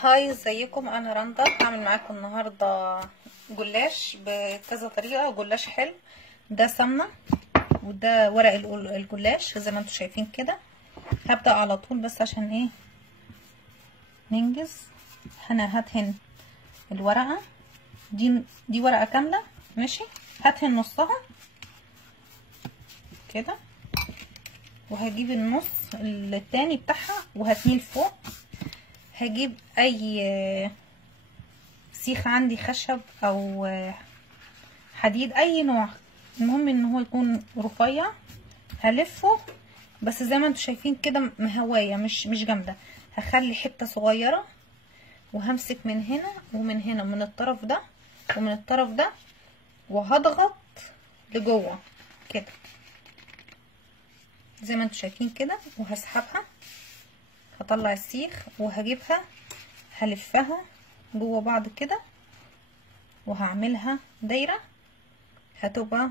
هاي، ازيكم؟ انا رندا. هعمل معاكم النهارده جلاش بكذا طريقه. جلاش حلو. ده سمنه وده ورق الجلاش زي ما انتم شايفين كده. هبدا على طول بس عشان ايه ننجز. انا هدهن الورقه دي ورقه كامله، ماشي. هدهن نصها كده، وهجيب النص التاني بتاعها وهتنيه لفوق. هجيب اي سيخ عندي، خشب او حديد اي نوع، المهم ان هو يكون رفيع. هلفه بس زي ما انتم شايفين كده مهوايه، مش جامده. هخلي حته صغيره وهمسك من هنا ومن هنا، من الطرف ده ومن الطرف ده، وهضغط لجوه كده زي ما انتم شايفين كده، وهسحبها. هطلع السيخ وهجيبها هلفها جوه بعض كده، وهعملها دايره هتبقى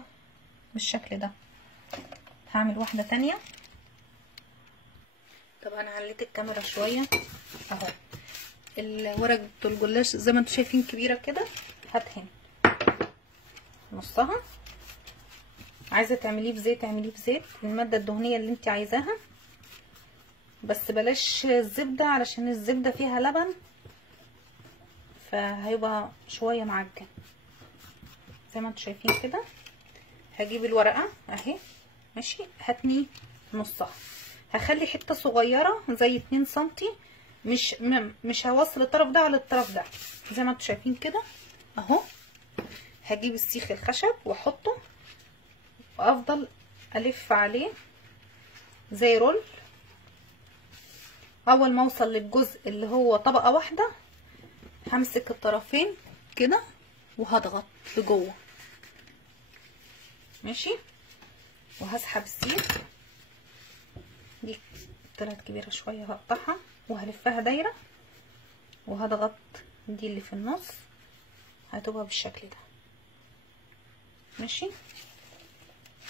بالشكل ده. هعمل واحده تانية. طبعا عليت الكاميرا شويه اهو. الورق الجلاش زي ما انتم شايفين كبيره كده. هدهن نصها. عايزه تعمليه بزيت اعمليه بزيت، الماده الدهنيه اللي انت عايزاها، بس بلاش الزبده علشان الزبده فيها لبن فهيبقى شويه معجن. زي ما انتم شايفين كده. هجيب الورقه اهي، ماشي. هتني نصها. هخلي حته صغيره زي 2 سنتي، مش هوصل الطرف ده على الطرف ده زي ما انتم شايفين كده اهو. هجيب السيخ الخشب واحطه وافضل الف عليه زي رول. اول ما اوصل للجزء اللي هو طبقه واحده همسك الطرفين كده وهضغط لجوه، ماشي. وهسحب السيخ. دي طلعت كبيره شويه هقطعها وهلفها دايره وهضغط دي اللي في النص، هتبقى بالشكل ده، ماشي.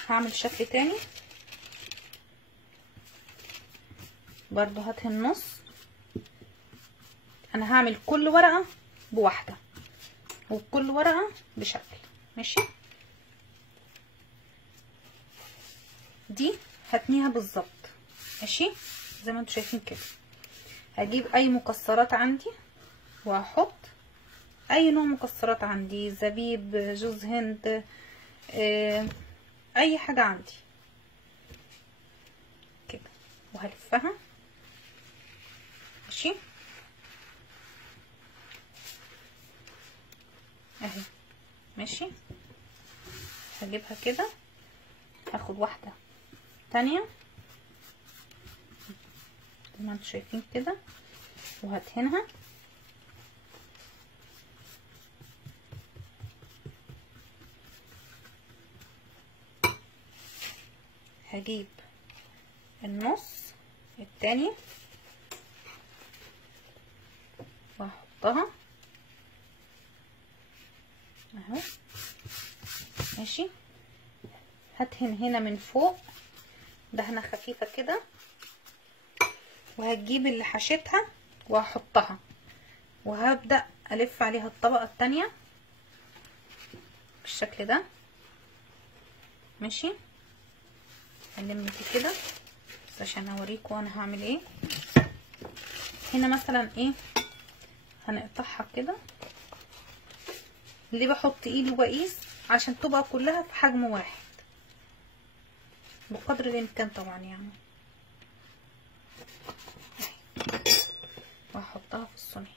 هعمل شكل تاني برضو. هدهن نص. انا هعمل كل ورقه بواحده وكل ورقه بشكل، ماشي. دي هتنيها بالظبط، ماشي، زي ما انتم شايفين كده. هجيب اي مكسرات عندي وهحط اي نوع مكسرات عندي، زبيب، جوز هند، اي حاجه عندي كده، وهلفها، ماشي اهي، ماشي. هجيبها كده. هاخد واحده تانية زي ما انتم شايفين كده وهدهنها. هجيب النص التاني وهحطها اهو، ماشي. هدهن هنا من فوق دهنه خفيفه كده، وهجيب اللي حشيتها وهحطها وهبدأ الف عليها الطبقه التانية بالشكل ده، ماشي. هلم دي كده بس عشان اوريكم انا هعمل ايه. هنا مثلا ايه هنقطعها كده. ليه بحط ايدي وبقيس؟ عشان تبقى كلها في حجم واحد بقدر الامكان طبعا يعني. وهحطها في الصينيه.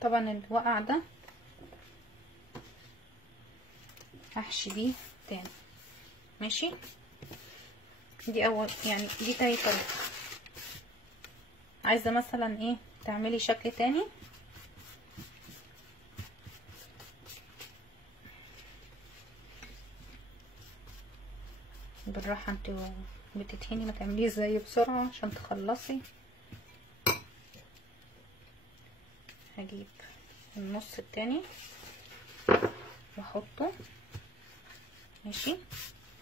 طبعا الوقع ده هحشي بيه تاني، ماشي. دي اول يعني دي تاني طريقه. عايزه مثلا ايه تعملي شكل تاني، بالراحه انت بتتهني، ما تعمليش زي بسرعه عشان تخلصي. هجيب النص التاني واحطه، ماشي.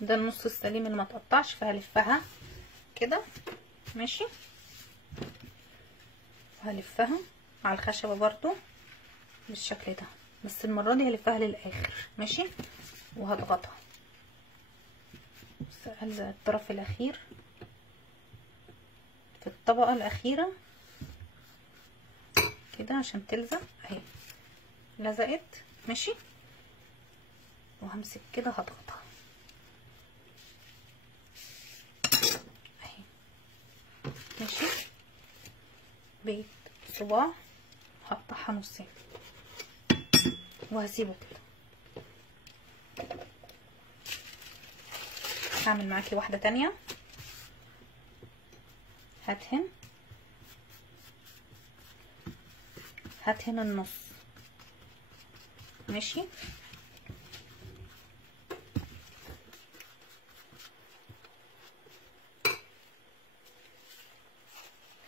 ده النص السليم اللي ما تقطعش، فهلفها كده، ماشي. وهلفها على الخشبة برضو بالشكل ده، بس المرة دي هلفها للاخر. ماشي، وهضغطها، بس هلزق الطرف الاخير في الطبقة الاخيرة كده عشان تلزق اهي، لزقت. ماشي، وهمسك كده هضغطها اهي. ماشي، بقيت صباع هقطعها نصين وهسيبه كده. هعمل معاكي واحدة تانية، هدهن النص. ماشي،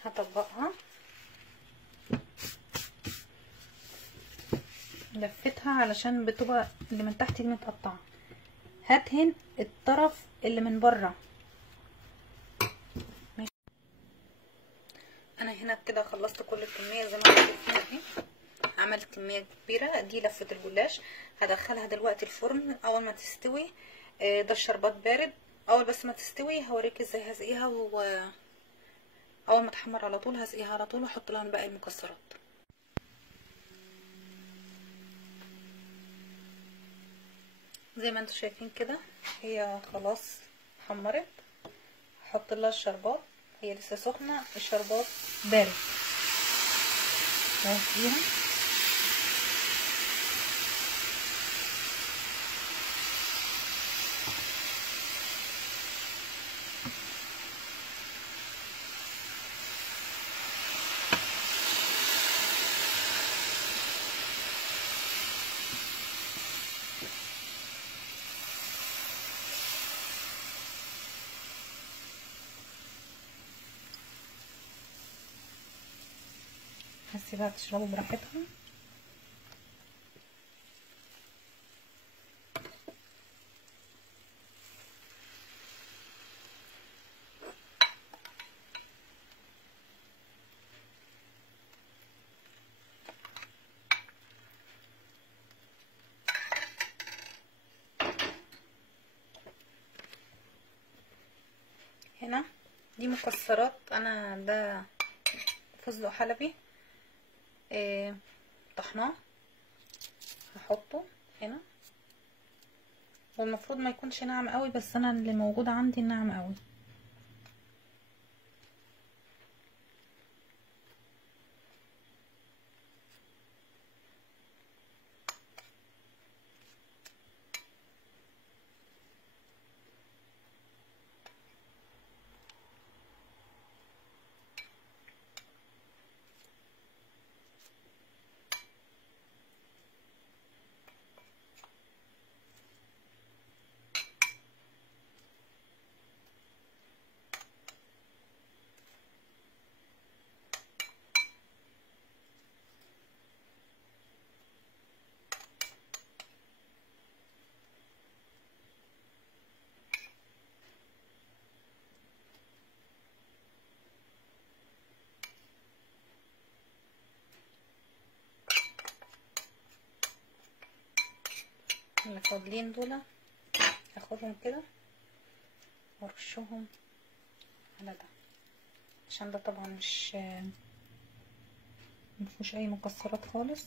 هطبقها، لفتها علشان بتبقى اللي من تحت دي متقطعه. هدهن الطرف اللي من بره. ماشي، انا هنا كده خلصت كل الكميه زي ما انتم شايفين اهي. عملت كميه كبيره. دي لفه الجلاش، هدخلها دلوقتي الفرن اول ما تستوي. ده الشربات بارد. اول بس ما تستوي هوريك ازاي هسقيها، اول ما تحمر على طول هسقيها على طول واحط لها باقي المكسرات. زي ما انتم شايفين كده هي خلاص حمرت. هحط لها الشربات، هي لسه سخنه، الشربات بارد، وهسقيها. هسيبها تشربوا براحتها. هنا دي مكسرات، انا ده فستق حلبي طحناه، هحطه هنا. والمفروض ما يكونش ناعم قوي، بس انا اللي موجود عندي ناعم قوي. اللي فاضلين دول هاخدهم كده وارشهم على ده، عشان ده طبعا مش مفيهوش اي مكسرات خالص.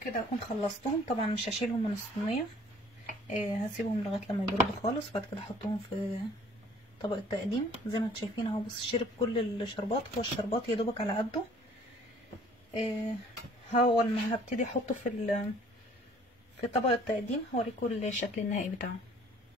كده اكون خلصتهم. طبعا مش هشيلهم من الصينيه، هسيبهم لغايه لما يبردوا خالص، وبعد كده احطهم في طبق التقديم. زي ما انتم شايفين اهو، بص شرب كل الشربات. هو الشربات يا دوبك على قده. اول ما هبتدي احطه في طبق التقديم هوريكم الشكل النهائي بتاعه.